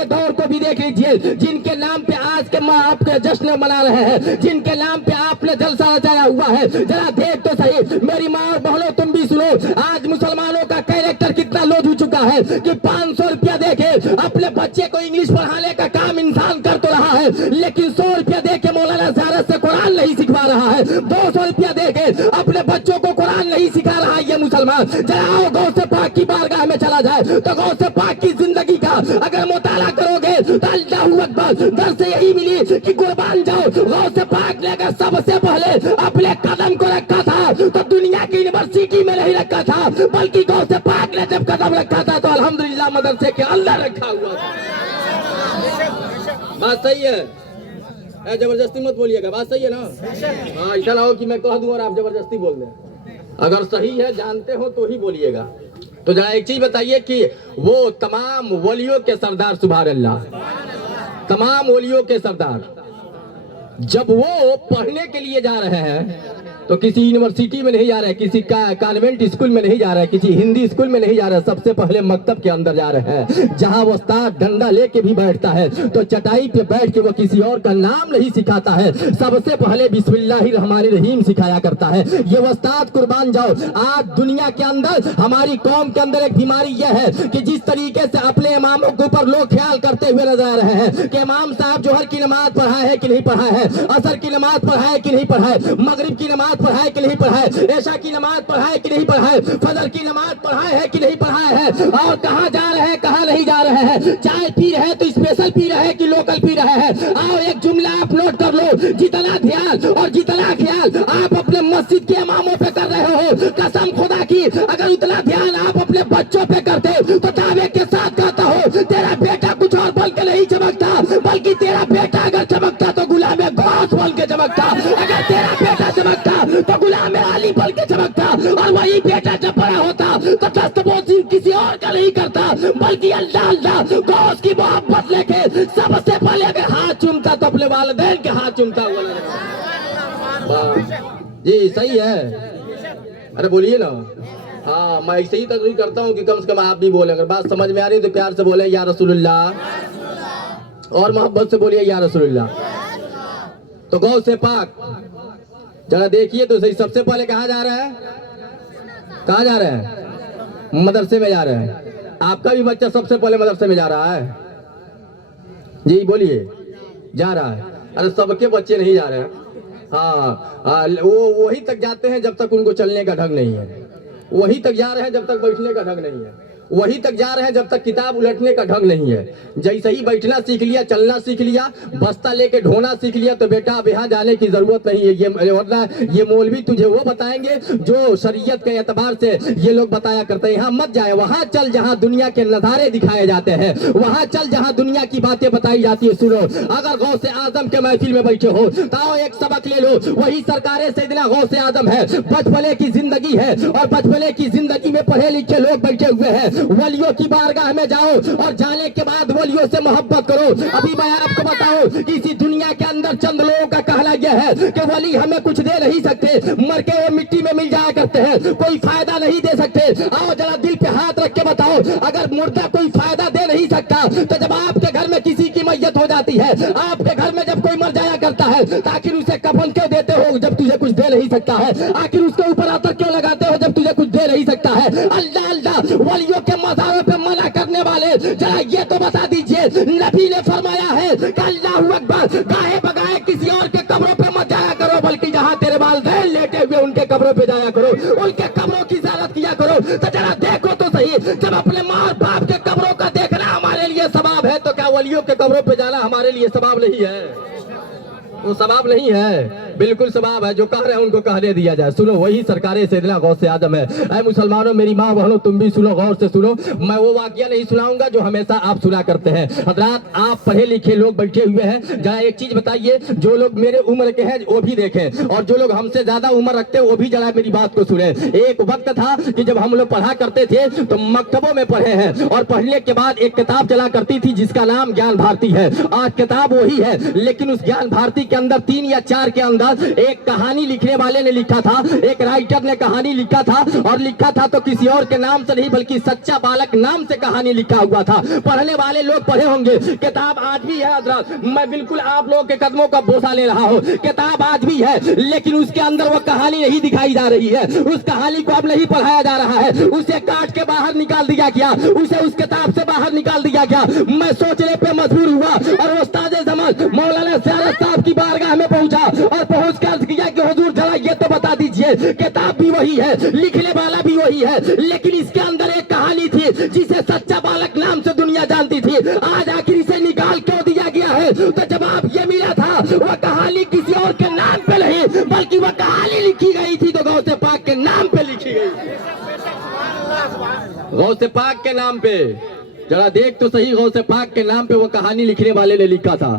کے دور کو بھی دیکھ لیجیے، جن کے نام پہ آج کے ماں آپ کے جشن منا رہے ہیں، جن کے نام پہ آپ نے جلسہ رچایا ہوا ہے، ذرا دیکھ تو صحیح میری ماں اور بہنوں تم بھی سنو، آج مسلمانوں کا کیریکٹر کتنا لوج ہو چکا ہے کہ 500 روپیہ دے کے اپنے بچے کو انگلش پڑھانے کا کام انسان کر تو رہا ہے، لیکن 100 روپیہ دے کے مولانا زیارت سے قرآن نہیں سکھوا رہا ہے، 200 روپیہ دے کے اپنے بچوں کو قرآن نہیں سکھا رہا ہے یہ مسلمان۔ ذرا آؤ غوث پاک کی بارگاہ میں چلا جائے تو غوث پاک کی زندگی کا اگر مطالعہ کرو گے تو اللہ اکبر در سے یہی ملی کہ قربان جاؤ، غوث پاک نے اگر سب سے پہلے اپنے قدم کو رکھا تھا تو دنیا کی یونیورسٹی میں نہیں رکھا تھا، بلکہ غوث پاک نے جب قدم رکھا تھا تو الحمدللہ مدرسے کے اندر رکھا ہوا تھا۔ بات صحیح ہے، زبردستی مت بولیے گا، بات صحیح ہے نا؟ ہاں ایسا نہ ہو کہ میں کہہ دوں اور آپ زبردستی بول دیں، اگر صحیح ہے جانتے ہو تو ہی بولیے گا۔ تو ذرا ایک چیز بتائیے کہ وہ تمام ولیوں کے سردار سبحان اللہ، تمام ولیوں کے سردار جب وہ پڑھنے کے لیے جا رہے ہیں تو کسی یونیورسٹی میں نہیں جا رہے، کسی کانوینٹ اسکول میں نہیں جا رہے، کسی ہندی اسکول میں نہیں جا رہے، سب سے پہلے مکتب کے اندر جا رہے ہیں، جہاں وہ استاد ڈنڈا لے کے بھی بیٹھتا ہے تو چٹائی پہ بیٹھ کے وہ کسی اور کا نام نہیں سکھاتا ہے، سب سے پہلے بسم اللہ الرحمن الرحیم سکھایا کرتا ہے۔ یہ وہ استاد قربان جاؤ، آج دنیا کے اندر ہماری قوم کے اندر ایک بیماری یہ ہے کہ جس طریقے سے اپنے اماموں کے اوپر لوگ خیال کرتے ہوئے نظر آ رہے ہیں کہ امام صاحب جوہر کی نماز پڑھا ہے کہ نہیں پڑھا ہے، عصر کی نماز پڑھا ہے کہ نہیں پڑھا ہے، مغرب کی نماز پڑھائے کہ نہیں پڑھائے، عشاء کی نماز پڑھائے کہ نہیں پڑھائے، فجر کی نماز پڑھائے ہے کہ نہیں پڑھائے ہے، اور کہاں جا رہے ہیں کہاں نہیں جا رہے ہیں، چائے پی رہے ہیں تو اسپیشل پی رہے ہیں کہ لوکل پی رہے ہیں۔ آؤ ایک جملہ آپ نوٹ کر لو، جتنا دھیان اور جتنا خیال آپ اپنے مسجد کے اماموں پہ کر رہے ہو، قسم خدا کی اگر اتنا دھیان آپ اپنے بچوں پہ کرتے تو دعوے کے ساتھ کہتا ہو تیرا بیٹا کچھ اور بن کے نہیں چمکتا، بلکہ تیرا بیٹا اگر چمکتا تو غلام غوث بن کے چمکتا، اگر تیرا بیٹا چمکتا تو غلام علی بن کے چمکتا، اور وہی بیٹا جب بڑا ہوتا تو دستبوسی کسی اور کا نہیں کرتا بلکہ اللہ اللہ غوث کی محبت لے کے سب سے پہلے اگر ہاتھ چومتا تو اپنے والدین کے ہاتھ چومتا ہوا۔ جی صحیح ہے، ارے بولیے نا۔ ہاں میں ایسے ہی تقریر کرتا ہوں کہ کم سے کم آپ بھی بولیں، اگر بات سمجھ میں آ رہی ہے تو پیار سے بولیں یا رسول اللہ، اور محبت سے بولیے یا رسول اللہ۔ تو غوث پاک ذرا دیکھیے تو صحیح، سب سے پہلے کہاں جا رہا ہے، کہاں جا رہے ہیں، مدرسے میں جا رہے ہیں۔ آپ کا بھی بچہ سب سے پہلے مدرسے میں جا رہا ہے، جی بولیے جا رہا ہے، ارے سب کے بچے نہیں جا رہے ہیں، ہاں وہ وہی تک جاتے ہیں جب تک ان کو چلنے کا ڈھنگ نہیں ہے، وہی تک جا رہے ہیں جب تک بیٹھنے کا ڈھنگ نہیں ہے، وہی تک جا رہے ہیں جب تک کتاب الٹنے کا ڈھنگ نہیں ہے۔ جیسے ہی بیٹھنا سیکھ لیا، چلنا سیکھ لیا، بستہ لے کے ڈھونا سیکھ لیا تو بیٹا اب یہاں جانے کی ضرورت نہیں ہے، ورنہ یہ مولوی تجھے وہ بتائیں گے جو شریعت کے اعتبار سے یہ لوگ بتایا کرتے ہیں، یہاں مت جائے، وہاں چل جہاں دنیا کے نظارے دکھائے جاتے ہیں، وہاں چل جہاں دنیا کی باتیں بتائی جاتی ہے۔ سنو، اگر غوث اعظم کے محفل میں بیٹھے ہو تو ایک سبق لے لو، وہی سرکار سیدنا غوث اعظم ہے، بچپنے کی زندگی ہے، اور بچپنے کی زندگی میں پڑھے لکھے لوگ بیٹھے ہوئے ہیں، ولیوں کی بارگاہ میں جاؤ اور جانے کے بعد ولیوں سے محبت کرو۔ ابھی میں آپ کو بتاؤں کہ اسی دنیا کے اندر چند لوگوں کا کہنا یہ ہے کہ ولی ہمیں کچھ دے نہیں سکتے، مر کے وہ مٹی میں مل جایا کرتے ہیں، کوئی فائدہ نہیں دے سکتے۔ آؤ ذرا دل پہ ہاتھ رکھ کے بتاؤ، اگر مردہ کوئی فائدہ دے نہیں سکتا تو جب آپ کے گھر میں کسی کی میت ہو جاتی ہے، آپ کے گھر میں جب کوئی مر جایا کرتا ہے تو آخر اسے کفن کیوں دیتے ہو جب تجھے کچھ دے نہیں سکتا ہے، آخر اس کے اوپر عطر کیوں لگاتے ہو جب تجھے کچھ دے نہیں سکتا ہے۔ اللہ اللہ، ولیوں کے مزاروں پہ منع کرنے والے ذرا یہ تو بتا دیجئے، نبی نے فرمایا ہے کہ اللہ اکبر، گاہے بگاہے کسی اور کے قبروں پہ مت جایا کرو، بلکہ جہاں تیرے والدین لیٹے ہوئے ان کے قبروں پہ جایا کرو، ان کے قبروں کی زیارت کیا کرو۔ تو ذرا دیکھو تو صحیح، جب اپنے ماں اور باپ کے قبروں کا دیکھنا ہمارے لیے ثواب ہے تو کیا ولیوں کے قبروں پہ جانا ہمارے لیے ثواب نہیں ہے؟ وہ ثواب نہیں ہے، بالکل ثواب ہے، جو کہہ رہے ہیں ان کو کہنے دیا جائے۔ سنو، وہی سرکار سیدنا غوث اعظم ہے۔ اے مسلمانوں، میری ماں بہنوں، تم بھی سنو، غور سے سنو، میں وہ واقعہ نہیں سناؤں گا جو ہمیشہ آپ سنا کرتے ہیں۔ حضرات، آپ پڑھے لکھے لوگ بیٹھے ہوئے ہیں، ذرا ایک چیز بتائیے، جو لوگ میرے عمر کے ہیں وہ بھی دیکھیں، اور جو لوگ ہم سے زیادہ عمر رکھتے ہیں وہ بھی ذرا میری بات کو سنیں۔ ایک وقت تھا کہ جب ہم لوگ پڑھا کرتے تھے تو مکتبوں میں پڑھے ہیں، اور پڑھنے کے بعد ایک کتاب چلا کرتی تھی جس کا نام گیان بھارتی ہے۔ آج کتاب وہی ہے، لیکن اس گیان بھارتی के अंदर 3 या 4 के अंदर एक कहानी लिखने वाले ने लिखा था, एक राइटर ने कहानी लिखा था, और लिखा था तो किसी और के नाम से नहीं बल्कि सच्चा बालक नाम से कहानी लिखा हुआ था। पढ़ने वाले लोग पढ़े होंगे, किताब आज भी है हजरत, मैं बिल्कुल आप लोगों के कदमों का बोसा ले रहा हूँ, किताब आज भी है, लेकिन उसके अंदर वो कहानी नहीं दिखाई जा रही है, उस कहानी को अब नहीं पढ़ाया जा रहा है, उसे काट के बाहर निकाल दिया गया, उसे उस किताब से बाहर निकाल दिया गया। मैं सोचने पे मजबूर हुआ और उस्ताद ज़मान मौलाना सियारत साहब की बारगाह में पहुंचा और पहुंच कर किया कि हुजूर जरा ये तो बता दीजिए, किताब भी वही है, लिखने वाला भी वही है, लेकिन इसके अंदर एक कहानी थी जिसे सच्चा बालक नाम से दुनिया जानती थी, आज आखिर इसे निकाल क्यों दिया गया है? तो जवाब ये मिला था, वह कहानी किसी और के नाम पे नहीं बल्कि वह कहानी लिखी गई थी तो गौसे पाक के नाम पे लिखी गई, गौसे पाक के नाम पे। जरा देख तो सही, गौसे पाक के नाम पे वो कहानी लिखने वाले ने लिखा था,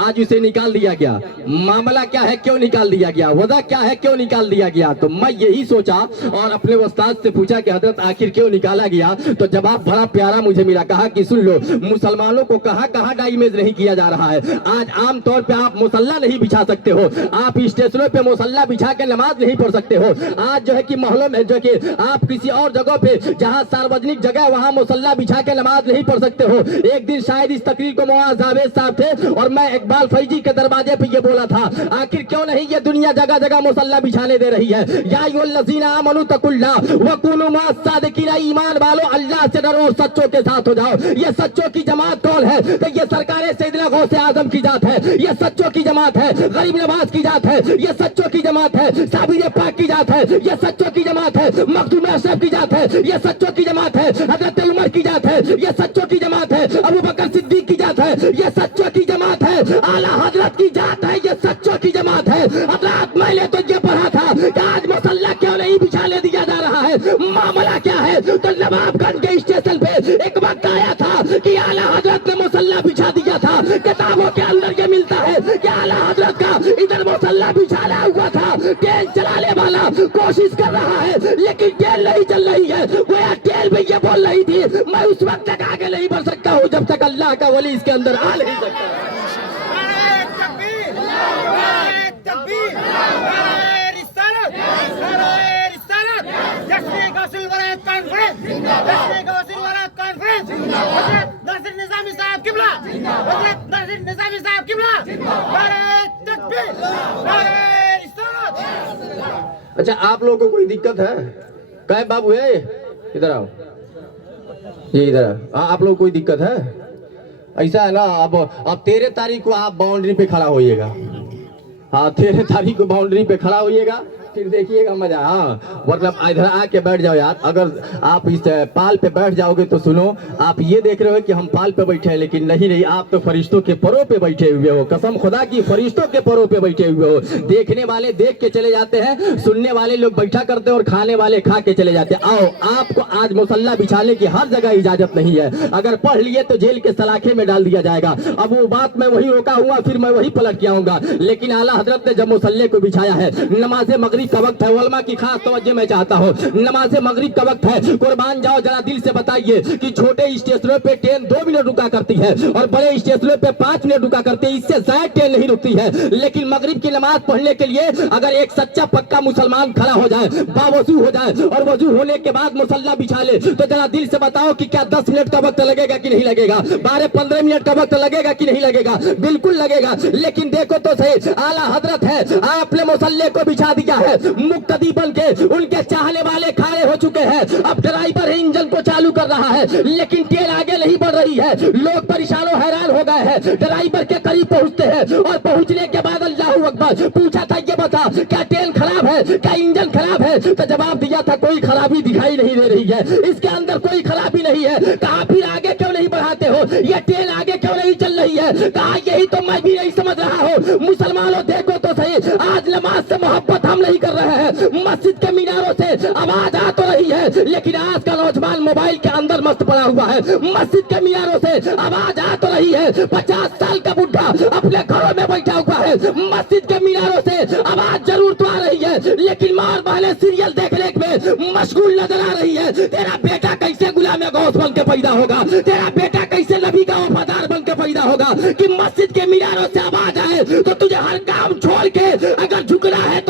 आज उसे निकाल दिया गया। मामला क्या है, क्यों निकाल दिया गया, वजह क्या है, क्यों निकाल दिया गया? तो मैं यही सोचा और अपने उस्ताद से पूछा कि हजरत आखिर क्यों निकाला गया? तो जवाब बड़ा प्यारा मुझे मिला, कहा कि सुन लो, मुसलमानों को कहाँ कहाँ डाइमेज नहीं किया जा रहा है। आज आम तौर पे आप मुसल्ला नहीं बिछा सकते हो, आप स्टेशनों पे मुसल्ला बिछा के नमाज नहीं पढ़ सकते हो। आज जो है कि मोहल्लों में जो कि आप किसी और जगह पे जहाँ सार्वजनिक जगह वहाँ मुसल्ला बिछा के नमाज नहीं पढ़ सकते हो। एक दिन शायद इस तकरीर को मुआज़ जावेद साहब थे और मैं इकबाल फैजी के दरवाजे पे ये बोला था, आखिर क्यों नहीं ये दुनिया जगह जगह मुसल्ला बिछाने दे रही है? या अय्युहल्लज़ीना आमनू तकुल्लाह व कूनू मअस-सादिकीन, ईमान वालों अल्लाह से डरो, सच्चों के साथ हो जाओ। ये सच्चों की जमात कौन है? तो ये सरकारे सैयदना गौसे आजम की जात है, ये सच्चों की जमात है, गरीब नवाज की जात है, ये सच्चों की जमात है, साबिर पाक की जात है, ये सच्चों की जमात है, मखदूम अशरफ की जात है, ये सच्चों की जमात है, हजरत उमर की जात है, ये सच्चों की जमात है, अबू बकर सिद्दीक की जात है, ये सच्चों की जमात है, आला हजरत की जात है, ये सच्चों की जमात है। हजरत मैंने तो ये पढ़ा था कि आज मुसल्ला क्यों नहीं बिछाने दिया जा रहा है, मामला क्या है? तो नवाबगंज के स्टेशन पे एक वक्त आया था कि आला हजरत ने मुसल्ला बिछा दिया था, किताबों के अंदर ये मिलता है कि आला हजरत का इधर मुसल्ला बिछाना हुआ था। ट्रेन चलाने वाला कोशिश कर रहा है लेकिन ट्रेन नहीं चल रही है, गोया ट्रेन में ये बोल रही थी, मैं उस वक्त तक आगे नहीं बढ़ सकता हूँ जब तक अल्लाह का वली इसके अंदर आ नहीं सकता। अच्छा, आप लोगों को कोई दिक्कत है? कहे बाबू है, इधर आओ, ये इधर आओ। आप लोगों को कोई दिक्कत है? ऐसा है ना, अब 13 तारीख को आप बाउंड्री पे खड़ा होइएगा। हाँ, 13 तारीख को बाउंड्री पे खड़ा होइएगा, फिर देखिएगा मजा। हाँ, मतलब इधर आके बैठ जाओ यार। अगर आप इस पाल पे बैठ जाओगे तो सुनो, आप ये देख रहे हो कि हम पाल पे बैठे हैं, लेकिन नहीं, आप तो फरिश्तों के परों पे बैठे हुए हो। कसम खुदा की, फरिश्तों के परों पे बैठे हुए हो। देखने वाले देख के चले जाते हैं, सुनने वाले लोग बैठा करते हैं और खाने वाले खा के चले जाते हैं। आओ, आपको आज मुसल्ला बिछाने की हर जगह इजाजत नहीं है। अगर पढ़ लिए तो जेल के सलाखे में डाल दिया जाएगा। अब वो बात मैं वही रोका हुआ, फिर मैं वही पलट के आऊंगा। लेकिन आला हजरत ने जब मुसल्ले को बिछाया है, नमाज मगरिब का वक्त है, उलमा की खास तवज्जो मैं चाहता हूँ, नमाज मगरिब का वक्त है। कुर्बान जाओ, जरा दिल से बताइए कि छोटे स्टेशनों पे ट्रेन 2 मिनट रुका करती है और बड़े स्टेशनों पे 5 मिनट रुका करती है, इससे ज्यादा ट्रेन नहीं रुकती है। लेकिन मगरिब की नमाज पढ़ने के लिए अगर एक सच्चा पक्का मुसलमान खड़ा हो जाए, बावजू हो जाए और वजू होने के बाद मुसल्ला बिछा ले, तो जरा दिल से बताओ कि क्या 10 मिनट का वक्त लगेगा कि नहीं लगेगा? 12-15 मिनट का वक्त लगेगा कि नहीं लगेगा? बिल्कुल लगेगा। लेकिन देखो तो सही, आला हजरत है, आपने मुसल्ले को बिछा दिया है, मुक्तदी बन के उनके चाहने वाले खड़े हो चुके हैं। अब ड्राइवर इंजन को चालू कर रहा है लेकिन ट्रेन आगे नहीं बढ़ रही है। लोग परेशान और हैरान हो गए हैं। ड्राइवर के करीब पहुंचते हैं और पहुंचने के बाद अल्लाह अकबर, पूछा था ये बता क्या ट्रेन खराब है, क्या इंजन खराब है? तो जवाब दिया था कोई खराबी दिखाई नहीं दे रही है, इसके अंदर कोई खराबी नहीं है। कहा फिर आगे क्यों नहीं बढ़ाते हो, ये ट्रेन आगे क्यों नहीं चल रही है? कहा यही तो मैं भी नहीं समझ रहा हूँ। मुसलमानों देखो तो सही, आज नमाज से मोहब्बत हम नहीं कर रहे हैं, मस्जिद के मीनारों से आवाज आ तो रही है, लेकिन आज का नौजवान मोबाइल के अंदर मस्त पड़ा हुआ है। मस्जिद के मीनारों से आवाज आ तो रही है, 50 साल का बुढ़ा अपने घरों में बैठा हुआ है, मस्जिद के मीनारों से आवाज जरूर तो आ रही है, लेकिन मार बहने सीरियल देखने में मशगूल नजर आ रही है। तेरा बेटा कैसे गुलाम गौस बन के पैदा होगा, तेरा बेटा कैसे नबी का वफादार बन के पैदा होगा कि मस्जिद के मीनारों से आवाज आए तो तुझे हर काम छोड़ के अगर झुकना है